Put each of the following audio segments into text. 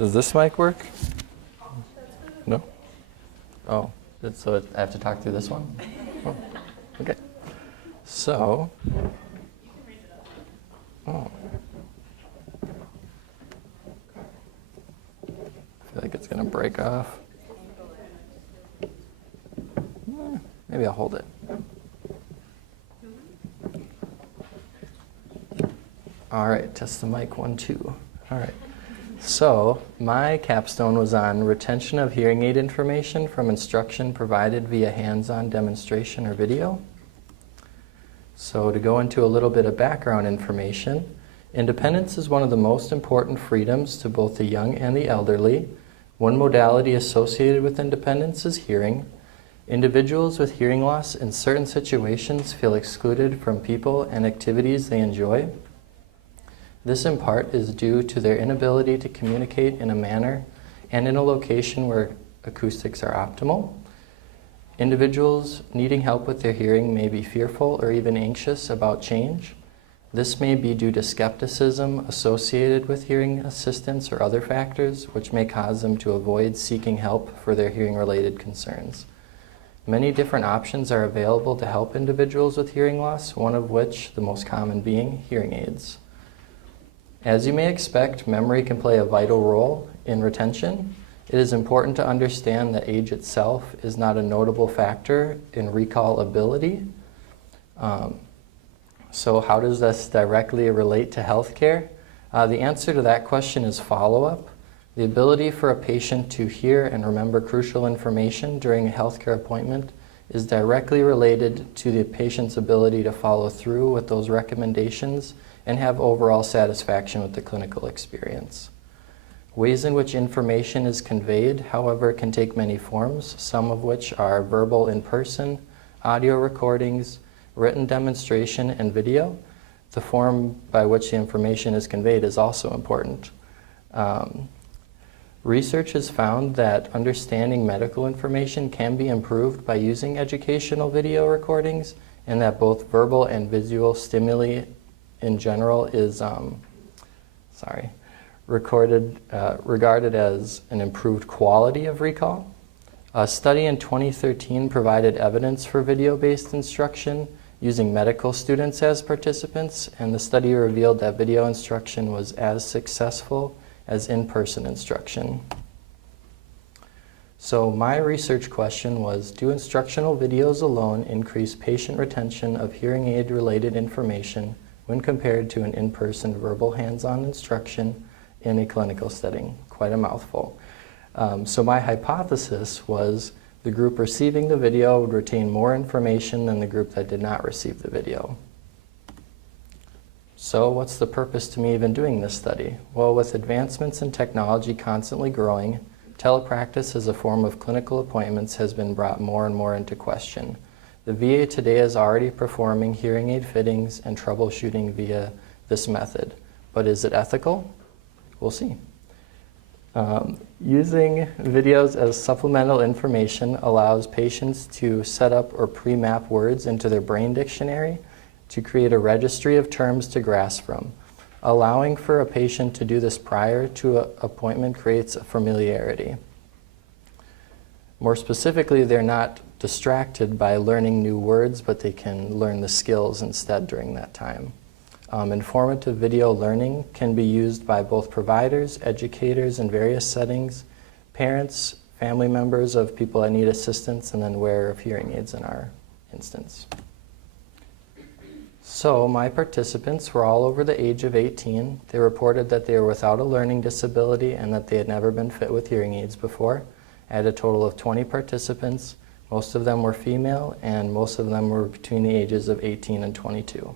Does this mic work? No? Oh, so I have to talk through this one? Oh, okay. So, oh. I feel like it's going to break off. Maybe I'll hold it. All right, test the mic 1, 2. All right. So my capstone was on retention of hearing aid information from instruction provided via hands-on demonstration or video. So to go into a little bit of background information, independence is one of the most important freedoms to both the young and the elderly. One modality associated with independence is hearing. Individuals with hearing loss in certain situations feel excluded from people and activities they enjoy. This in part is due to their inability to communicate in a manner and in a location where acoustics are optimal. Individuals needing help with their hearing may be fearful or even anxious about change. This may be due to skepticism associated with hearing assistance or other factors, which may cause them to avoid seeking help for their hearing-related concerns. Many different options are available to help individuals with hearing loss, one of which, the most common being, hearing aids. As you may expect, memory can play a vital role in retention. It is important to understand that age itself is not a notable factor in recall ability. So how does this directly relate to healthcare? The answer to that question is follow-up. The ability for a patient to hear and remember crucial information during a healthcare appointment is directly related to the patient's ability to follow through with those recommendations and have overall satisfaction with the clinical experience. Ways in which information is conveyed, however, can take many forms, some of which are verbal in person, audio recordings, written demonstration, and video. The form by which the information is conveyed is also important. Research has found that understanding medical information can be improved by using educational video recordings, and that both verbal and visual stimuli in general is regarded as an improved quality of recall. A study in 2013 provided evidence for video-based instruction using medical students as participants, and the study revealed that video instruction was as successful as in-person instruction. So my research question was, do instructional videos alone increase patient retention of hearing aid-related information when compared to an in-person verbal hands-on instruction in a clinical setting? Quite a mouthful. So my hypothesis was the group receiving the video would retain more information than the group that did not receive the video. So what's the purpose to me even doing this study? Well, with advancements in technology constantly growing, telepractice as a form of clinical appointments has been brought more and more into question. The VA today is already performing hearing aid fittings and troubleshooting via this method. But is it ethical? We'll see. Using videos as supplemental information allows patients to set up or pre-map words into their brain dictionary to create a registry of terms to grasp from. Allowing for a patient to do this prior to an appointment creates a familiarity. More specifically, they're not distracted by learning new words, but they can learn the skills instead during that time. Informative video learning can be used by both providers, educators in various settings, parents, family members of people that need assistance, and then wearer of hearing aids in our instance. So my participants were all over the age of 18. They reported that they were without a learning disability and that they had never been fit with hearing aids before. I had a total of 20 participants. Most of them were female, and most of them were between the ages of 18 and 22.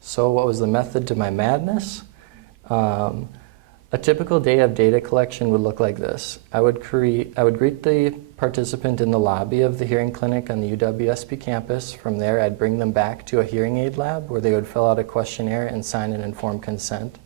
So what was the method to my madness? A typical day of data collection would look like this. I would greet the participant in the lobby of the hearing clinic on the UWSP campus. From there, I'd bring them back to a hearing aid lab where they would fill out a questionnaire and sign an informed consent.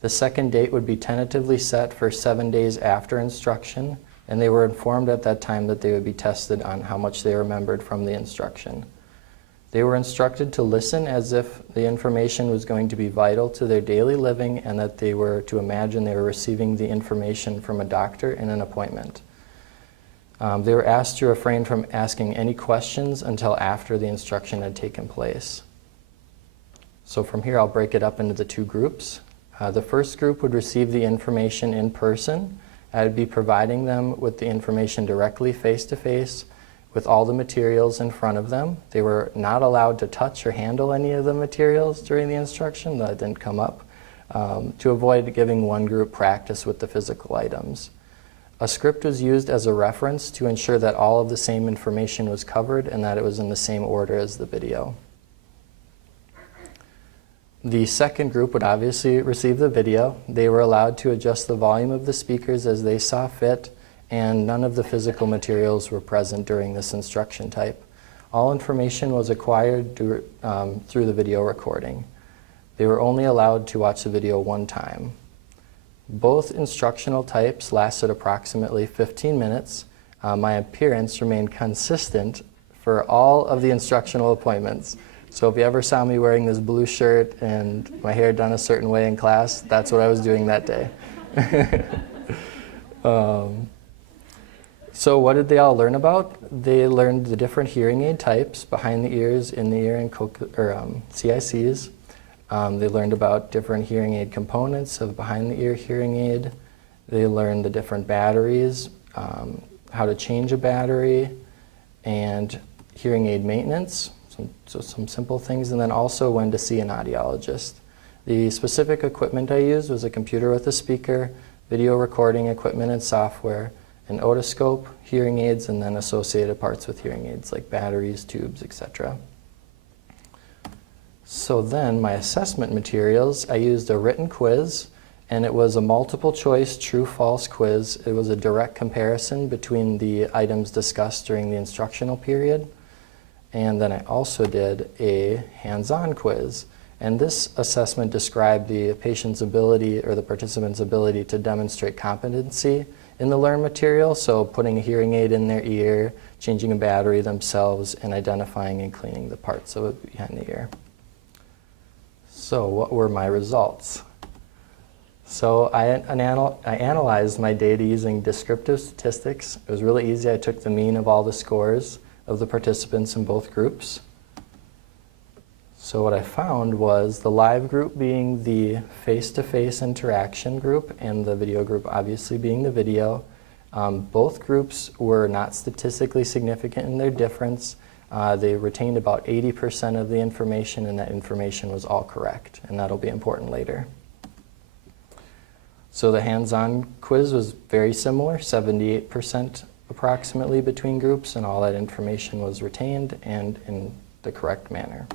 The second date would be tentatively set for 7 days after instruction, and they were informed at that time that they would be tested on how much they remembered from the instruction. They were instructed to listen as if the information was going to be vital to their daily living and that they were to imagine they were receiving the information from a doctor in an appointment. They were asked to refrain from asking any questions until after the instruction had taken place. So from here I'll break it up into the two groups. The first group would receive the information in person. I'd be providing them with the information directly face-to-face with all the materials in front of them. They were not allowed to touch or handle any of the materials during the instruction. That didn't come up, to avoid giving one group practice with the physical items. A script was used as a reference to ensure that all of the same information was covered and that it was in the same order as the video. The second group would obviously receive the video. They were allowed to adjust the volume of the speakers as they saw fit, and none of the physical materials were present during this instruction type. All information was acquired through the video recording. They were only allowed to watch the video one time. Both instructional types lasted approximately 15 minutes. My appearance remained consistent for all of the instructional appointments. So if you ever saw me wearing this blue shirt and my hair done a certain way in class, that's what I was doing that day. So what did they all learn about? They learned the different hearing aid types, behind the ears, in the ear, and CICs. They learned about different hearing aid components of behind the ear hearing aid. They learned the different batteries, how to change a battery, and hearing aid maintenance, so some simple things, and then also when to see an audiologist. The specific equipment I used was a computer with a speaker, video recording equipment and software, an otoscope, hearing aids, and then associated parts with hearing aids like batteries, tubes, etc. So then my assessment materials, I used a written quiz, and it was a multiple choice true-false quiz. It was a direct comparison between the items discussed during the instructional period. And then I also did a hands-on quiz. And this assessment described the patient's ability or the participant's ability to demonstrate competency in the learned material, so putting a hearing aid in their ear, changing a battery themselves, and identifying and cleaning the parts of it behind the ear. So what were my results? So I analyzed my data using descriptive statistics. It was really easy. I took the mean of all the scores of the participants in both groups. So what I found was the live group being the face-to-face interaction group and the video group obviously being the video. Both groups were not statistically significant in their difference. They retained about 80% of the information, and that information was all correct, and that'll be important later. So the hands-on quiz was very similar, 78% approximately between groups, and all that information was retained and in the correct manner.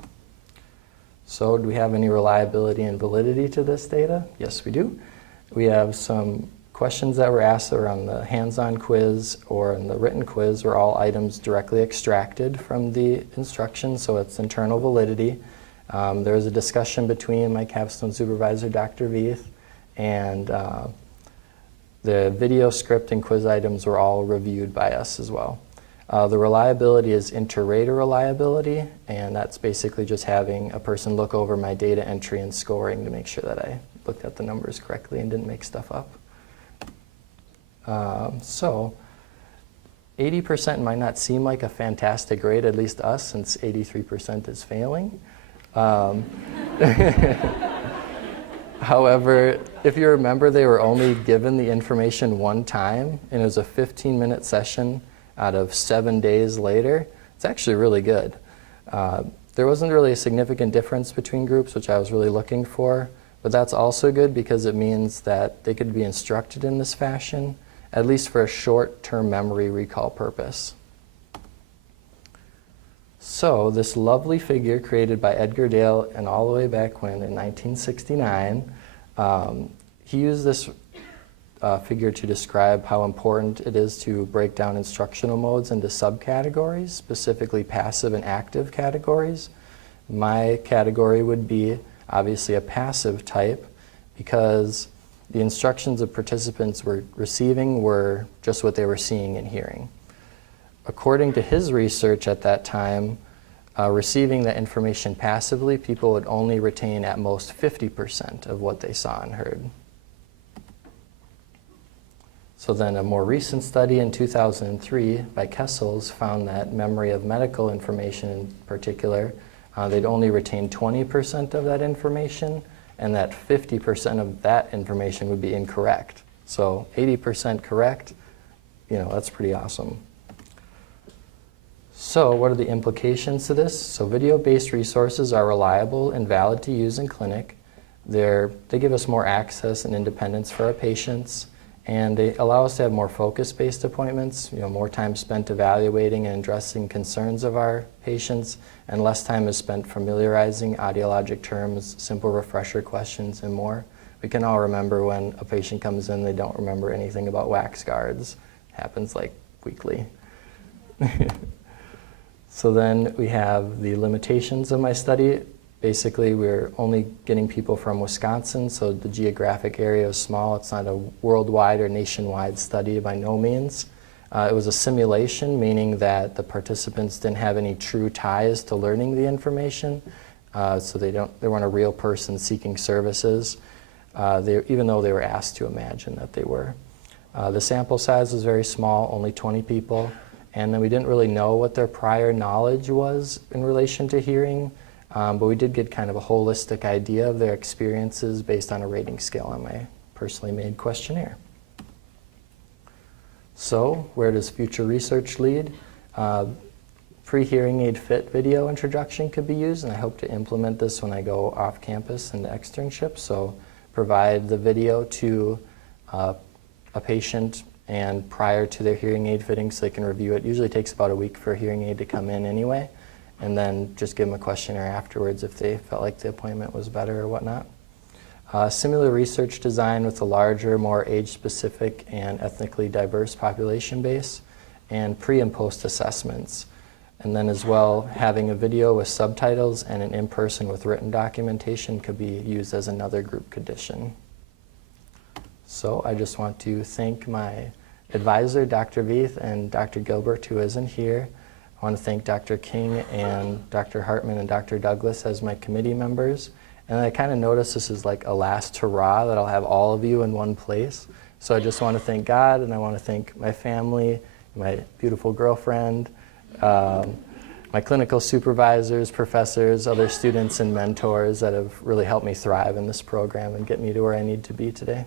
So do we have any reliability and validity to this data? Yes, we do. We have some questions that were asked around the hands-on quiz or in the written quiz were all items directly extracted from the instruction, so it's internal validity. There was a discussion between my Capstone supervisor, Dr. Veith, and the video script and quiz items were all reviewed by us as well. The reliability is inter-rater reliability, and that's basically just having a person look over my data entry and scoring to make sure that I looked at the numbers correctly and didn't make stuff up. So 80% might not seem like a fantastic grade, at least to us, since 83% is failing. However, if you remember, they were only given the information one time, and it was a 15-minute session out of 7 days later. It's actually really good. There wasn't really a significant difference between groups, which I was really looking for, but that's also good because it means that they could be instructed in this fashion, at least for a short-term memory recall purpose. So this lovely figure created by Edgar Dale and all the way back when in 1969, he used this figure to describe how important it is to break down instructional modes into subcategories, specifically passive and active categories. My category would be obviously a passive type because the instructions of participants were receiving were just what they were seeing and hearing. According to his research at that time, Receiving the information passively, people would only retain at most 50% of what they saw and heard. So then a more recent study in 2003 by Kessels found that memory of medical information in particular, they'd only retain 20% of that information, and that 50% of that information would be incorrect. So 80% correct, that's pretty awesome. So what are the implications to this? So video-based resources are reliable and valid to use in clinic. They give us more access and independence for our patients, and they allow us to have more focus-based appointments, more time spent evaluating and addressing concerns of our patients, and less time is spent familiarizing audiologic terms, simple refresher questions, and more. We can all remember when a patient comes in, they don't remember anything about wax guards. It happens like weekly. So then we have the limitations of my study. Basically, we're only getting people from Wisconsin, so the geographic area is small. It's not a worldwide or nationwide study by no means. It was a simulation, meaning that the participants didn't have any true ties to learning the information, so they weren't a real person seeking services, even though they were asked to imagine that they were. The sample size was very small, only 20 people, and then we didn't really know what their prior knowledge was in relation to hearing. But we did get kind of a holistic idea of their experiences based on a rating scale on my personally made questionnaire. So where does future research lead? Pre-hearing aid fit video introduction could be used, and I hope to implement this when I go off campus into externships. So provide the video to a patient and prior to their hearing aid fitting so they can review it. Usually takes about a week for a hearing aid to come in anyway. And then just give them a questionnaire afterwards if they felt like the appointment was better or whatnot. Similar research design with a larger, more age-specific and ethnically diverse population base, and pre- and post-assessments. And then as well, having a video with subtitles and an in-person with written documentation could be used as another group condition. So I just want to thank my advisor, Dr. Veith, and Dr. Gilbert, who isn't here. I want to thank Dr. King and Dr. Hartman and Dr. Douglas as my committee members. And I kind of noticed this is like a last hurrah that I'll have all of you in one place. So I just want to thank God, and I want to thank my family, my beautiful girlfriend, my clinical supervisors, professors, other students and mentors that have really helped me thrive in this program and get me to where I need to be today.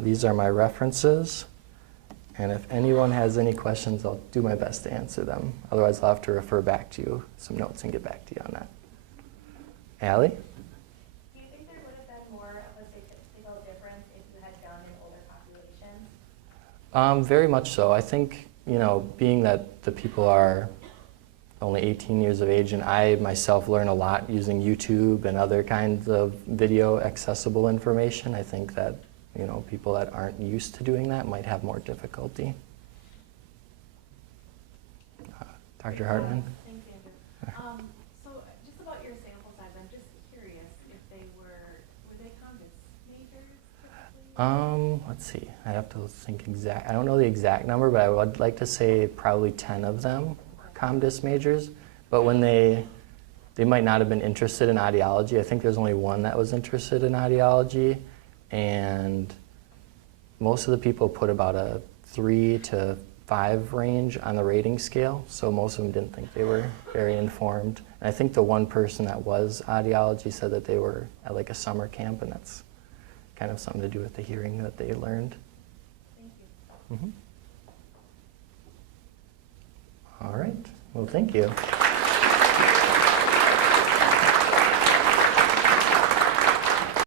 These are my references. And if anyone has any questions, I'll do my best to answer them. Otherwise, I'll have to refer back to you some notes and get back to you on that. Allie? Do you think there would have been more of a statistical difference if you had done in older populations? Very much so. I think, being that the people are only 18 years of age, and I myself learn a lot using YouTube and other kinds of video accessible information, I think that people that aren't used to doing that might have more difficulty. Dr. Hartman? Thanks, Andrew. So just about your sample size, I'm just curious if were they COMDIS majors? Let's see. I have to think I don't know the exact number, but I would like to say probably 10 of them were COMDIS majors. But when they might not have been interested in audiology. I think there's only one that was interested in audiology. And most of the people put about a 3 to 5 range on the rating scale, so most of them didn't think they were very informed. And I think the one person that was audiology said that they were at like a summer camp, and that's kind of something to do with the hearing that they learned. Thank you. All right. Well, thank you.